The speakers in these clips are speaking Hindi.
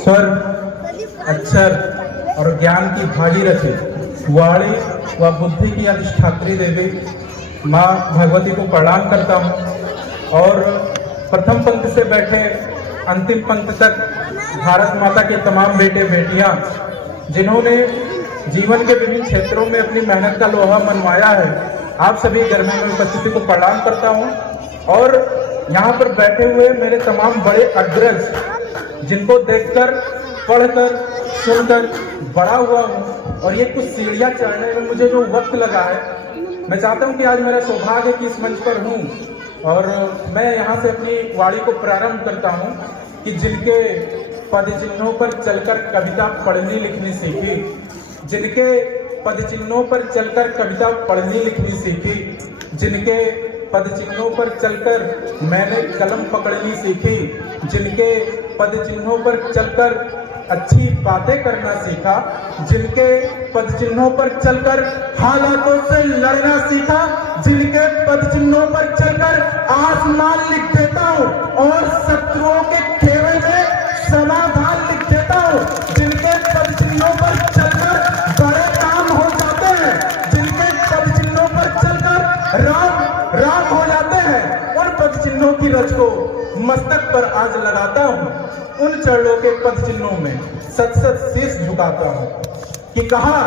स्वर, अक्षर और ज्ञान की भागीरथी वाणी व बुद्धि की अधिष्ठात्री देवी माँ भगवती को प्रणाम करता हूँ और प्रथम पंक्ति से बैठे अंतिम पंक्ति तक भारत माता के तमाम बेटे बेटियां जिन्होंने जीवन के विभिन्न क्षेत्रों में अपनी मेहनत का लोहा मनवाया है, आप सभी गर्भ में उपस्थिति को प्रणाम करता हूं। और यहाँ पर बैठे हुए मेरे तमाम बड़े अग्रज जिनको देखकर, पढ़कर, सुनकर बड़ा हुआ हूँ और ये कुछ सीढ़ियाँ चढ़ने में मुझे जो वक्त लगा है, मैं चाहता हूँ कि आज मेरा सौभाग्य कि इस मंच पर हूँ और मैं यहाँ से अपनी वाणी को प्रारंभ करता हूँ कि जिनके पद चिन्हों पर चलकर कविता पढ़नी लिखनी सीखी, जिनके पद चिन्हों पर चलकर कविता पढ़नी लिखनी सीखी, जिनके पद चिन्हों पर चलकर मैंने कलम पकड़नी सीखी, जिनके पद चिन्हों पर चलकर अच्छी बातें करना सीखा, जिनके पद चिन्हों पर चलकर हालातों से लड़ना सीखा, जिनके पद चिन्हों पर चलकर आसमान लिख देता हूँ और शत्रुओं के खेमे में समाधान लिख देता हूँ, जिनके पद चिन्हों पर चलकर बड़े काम हो जाते हैं, जिनके पद चिन्हों पर चलकर राम हो जाते हैं, उन पद चिन्हों की रच को मस्तक पर आज लगाता हूँ। उन चरणों के पद चिन्हों में सत सत शीश झुकाता हूँ कि कहा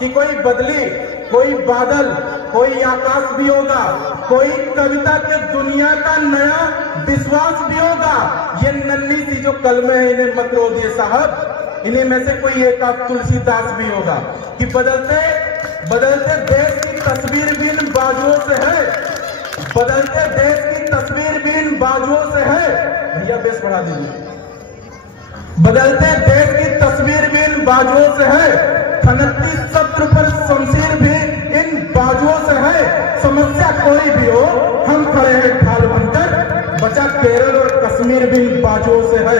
कि कोई बदली, कोई बादल, कोई आकाश भी होगा, कोई कविता के दुनिया का नया विश्वास भी होगा। ये नन्ही सी जो कलमें हैं इन्हें मत रो दिए साहब, इन्हीं में से कोई एक आध तुलसीदास भी होगा कि बदलते बदलते देश की तस्वीर भी इन बाजुओं से है, बदलते देश की तस्वीर भी इन बाजुओं से है। भैया बेस बढ़ा दीजिए। बदलते देश की तस्वीर भी इन बाजुओं से है, खनकती शत्रु पर शमशीर भी इन बाजुओं से है। समस्या कोई भी हो हम खड़े हैं ढाल बनकर, बचा केरल और कश्मीर भी इन बाजुओं से है।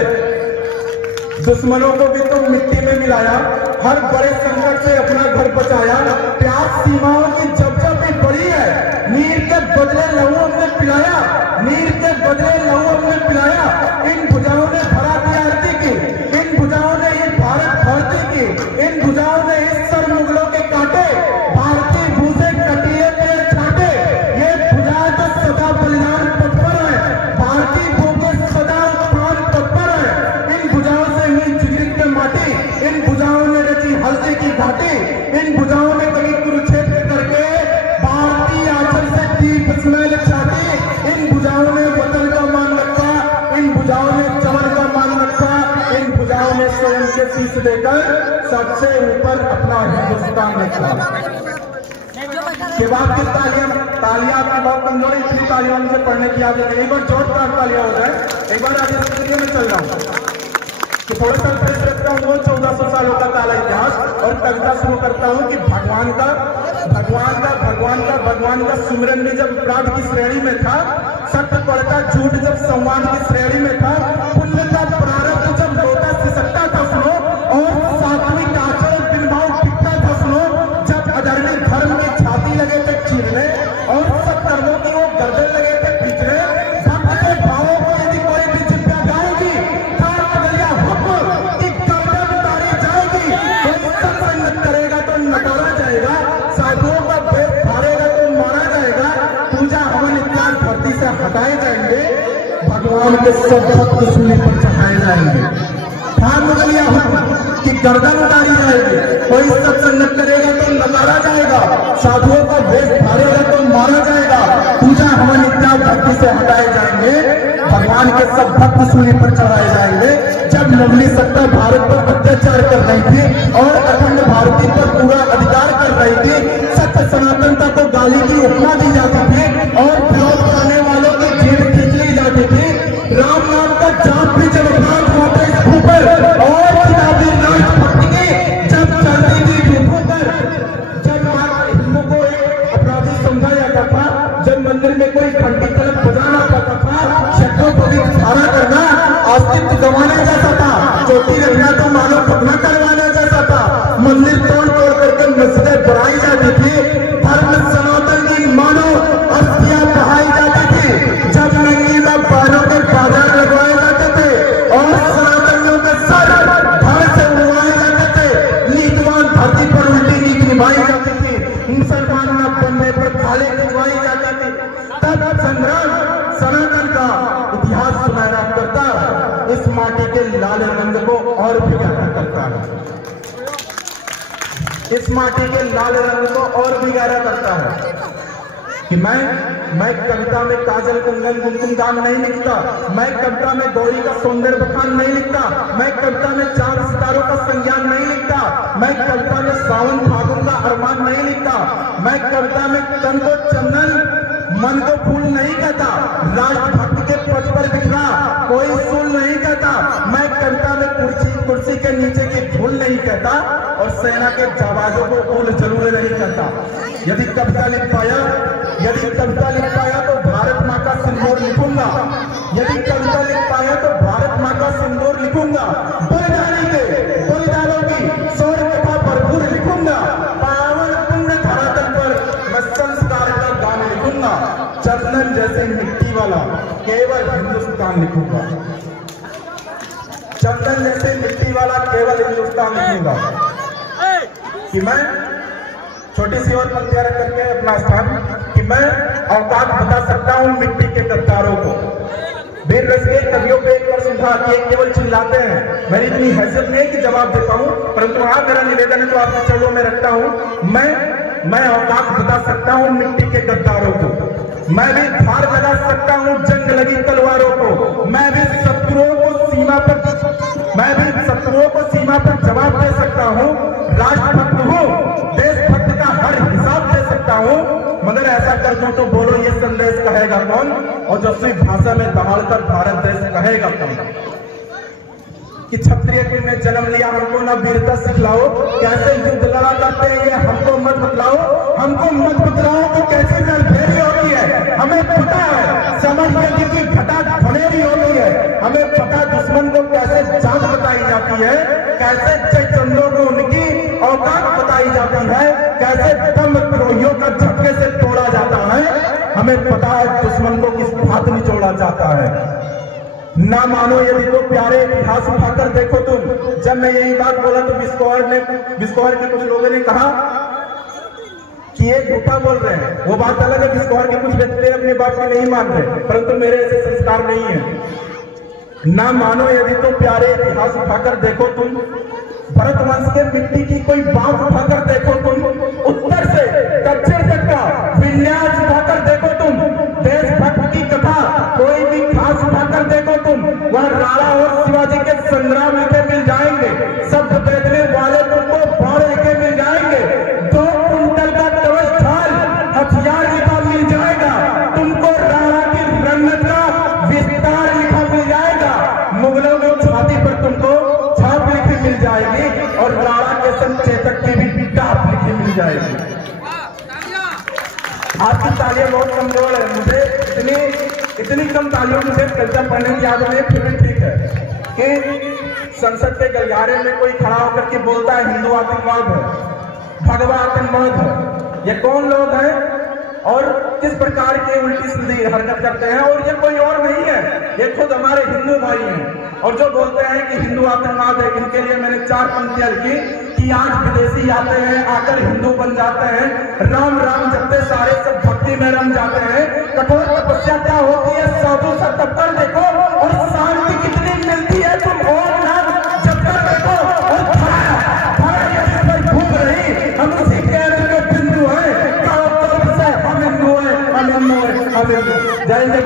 दुश्मनों को भी तो मिट्टी में मिलाया, हर बड़े संकट से अपना घर बचाया। प्यास सीमाओं की जब जब भी बढ़ी है, नीर के बदले लहू हमने पिलाया, नीर के बदले लहू हमने पिलाया। इन भुजाओं ने भरा दिया आरती की, इन भुजाओं ने ये भारत भरती की, इन भुजाओं ने इस सर मुगलों के काटे, भारतीय भूसे कटिए के छाटे। ये भुजाएं तो सदा बलिदान तत्पर है, भारतीय भूखे सदा उत्थान तत्पर है। इन भुजाओं से हुई जिगरी के माटी, इन भुजाओं ने रची हल्दी की घाटी, इन भुजाओं ने कभी कुरुक्षेत्र करके भारतीय आंचल से दीप स्मेल छाटी। इन भुजाओं ने वतन का मान रखा, इन भुजाओं ने चमन का मान रखा, इन भुजाओं ने स्वयं के शीश देकर सबसे ऊपर अपना हिंदुस्तान रखा। के बाद की तालियां आपकी बहुत कमजोर है, इतनी तालियां मुझे पढ़ने की आदत है। एक बार जोरदार तालियां हो जाए। एक बार आगे में चल रहा हूँ कि थोड़ा सा पेश रखता हूँ 1400 सालों का काला इतिहास और कविता शुरू करता हूँ कि भगवान का सुमिरन भी जब अपराध की श्रेणी में था, सत्य पढ़ता झूठ जब संवाद की श्रेणी में था, पुण्य का प्रारब्ध जब लोटा सिसकता था सुनो, और सात्विक आचरण बिन भाव टिकता था सुनो, जब अधर्मी धर्म की छाती लगे थे चीरने और सब कर्मों की वो गर्दन लगे थे पीछने, भक्त के भावों को यदि कोई भी जिप्या गाएगी, कार बदलिया हुक्म की गर्दन उतारी जाएगी। कोई सत्संग करेगा तो नकारा जाएगा, साधुओं का भेद फाड़ेगा तो मारा जाएगा, पूजा हवन इत्यादि धरती से हटाए जाएंगे, भगवान के सब भक्त सूली पर चढ़ाए जाएंगे। ठान बदलिया हुक्म की गर्दन उतारी जाएगी, कोई सत्संग करेगा तो नकारा जाएगा, साधुओं का भेद फाड़ेगा तो मारा जाएगा, पूजा हवन इत्यादि धरती से हटाए जाएंगे, भगवान के सब भक्त सूली पर चढ़ाए जाएंगे। जब नवली सत्ता भारत पर अत्याचार कर रही थी और अखंड भारती पर पूरा अधिकार कर रही थी, सत्य सनातनता को गाली की उपमा दी जाती थी और विरोध करने वालों की जेब खींच ली जाती थी। राम नाम का जाप भी जब अपराध हुआ था इस भूपर और किताबी राजभक्ति की जब चलती थी भूपों पर, जब हिंदू को एक अपराधी समझा जाता था, जब मंदिर में कोई घंटी तलक बजाना पड़ता था, शत्रुओं को भी खाना करना अस्तित्व गंवाना जैसा था, चोटी रखना तो मानो खतना करवाना जैसा था, मंदिर तोड़ तोड़ करके मस्जिदें बढ़ाई जाती थी, धर्म सनातन की मानो अस्थियां बहाई जाती थी, जब नंगी पैरों के बाजार लगवाए इस माटी के लाल रंग को और भी गहरा करता है, इस माटी के लाल रंग को और भी गहरा करता है कि मैं कविता में काजल कुंगन कुमकुम दान नहीं लिखता, मैं कविता में गौरी का सौंदर्य बखान नहीं लिखता, मैं कविता में चार सितारों का संज्ञान नहीं लिखता, मैं कविता में सावन फागुन का अरमान नहीं लिखता, मैं कविता में तन को चंदन मन को फूल नहीं कहता, राष्ट्रभक्ति के पद पर दिखना कोई सूल नहीं कहता, मैं कविता में कुर्सी के नीचे की धूल नहीं कहता और सेना के जाबाजों को फूल जरूर नहीं कहता। यदि कविता लिख पाया तो भारत माँ का सिंदूर लिखूंगा, यदि कविता लिख पाया तो भारत माँ का सिंदूर लिखूंगा, बलिदानों की शौर्य कथा भरपूर लिखूंगा, पावन पुण्य धरातल पर मैं संस्कार का गान लिखूंगा, चंदन जैसे मिट्टी वाला केवल हिंदुस्तान लिखूंगा, चंदन जैसे मिट्टी वाला केवल हिंदुस्तान लिखूंगा। कि मैं छोटी सी और पंक्तियां रख करके अपना स्थान कि मैं औकात बता सकता हूं मिट्टी के गद्दारों को, वीर रस के कवियों पे एक बार सुधा कि केवल चिल्लाते हैं, मेरी इतनी हैसियत नहीं कि जवाब दे पाऊं, परंतु हाँ मेरा निवेदन है तो आपके चरणों में रखता हूं। मैं औकात बता सकता हूं मिट्टी के गद्दारों को, मैं भी धार लगा सकता हूं जंग लगी तलवारों को, मैं भी शत्रुओं को सीमा पर जवाब दे सकता हूं, राष्ट्रभक्त हूं, देशभक्त का हर हिसाब दे सकता हूं, मगर ऐसा कर दूं तो बोलो ये संदेश कहेगा कौन, और जब से भाषा में दहाड़कर भारत देश कहेगा कौन कि क्षत्रिय कुल में जन्म लिया हमको ना वीरता सिखलाओ, कैसे युद्ध लड़ा करते हैं ये हमको मत बतलाओ तो कैसे नलफेरी होती है हमें पता है, समझ में की घटा धनेरी होती है हमें पता, दुश्मन को कैसे जात बताई जाती है, कैसे चंदों को उनकी औकात बताई जाती है, कैसे दम द्रोहियों का झटके से तोड़ा जाता है, हमें पता है दुश्मन को किस हाथ निचोड़ा जाता है। ना मानो यदि तो प्यारे इतिहास उठाकर देखो तुम, जब मैं यही बात बोला तो बिस्कोहर के कुछ लोगों ने कहा कि ये झूठा बोल रहे हैं, वो बात अलग है, बिस्कोहर के कुछ व्यक्ति अपने बात में नहीं मान रहे, परंतु मेरे ऐसे संस्कार नहीं है। ना मानो यदि तो प्यारे इतिहास उठाकर देखो तुम, भरतवंश के मिट्टी की कोई बात उठाकर देखो तुम, उत्तर से दक्षिण तक का विन्यास उठाकर देखो तुम, देशभक्त की कथा कोई भी खास उठाकर देखो तुम, वह राणा और शिवाजी के संग्राम लिखे मिल जाएंगे, शब्द बेचने वाले तुमको बाढ़ लिखे मिल जाएंगे, 2 कुंटल का कवच ढाल हथियार लिखा मिल जाएगा, तुमको राणा की रंगत का विस्तार लिखा मिल जाएगा, मुगलों की छाती पर तुमको छाप लिखी मिल जाएगी और राणा के संचेतक की भी टाप लिखी मिल जाएगी। आपकी तालियां बहुत कमजोर है, मुझे इतनी कम तालियों में सिर्फ कविता पढ़ने की आदत है, फिर भी ठीक है कि संसद के गलियारे में कोई खड़ा होकर के बोलता है हिंदू आतंकवाद है, भगवा आतंकवाद है, ये कौन लोग हैं और किस प्रकार के उल्टी सीधी हरकत करते हैं, और ये कोई और नहीं है, ये खुद हमारे हिंदू भाई हैं, और जो बोलते हैं कि हिंदू आतंकवाद है, इनके लिए मैंने 4 पंक्तियां लिखी कि आज विदेशी आते हैं आकर हिंदू बन जाते हैं, राम राम जपते सारे सब भक्ति में रम जाते हैं, कठोर तपस्या क्या होती है साधु सा तब कर देखो, और शांति कितनी मिलती है तुम और नाम जब कर देखो, और घूम रही हम उसी के बिंदु है, हम हिंदू है, जय जय।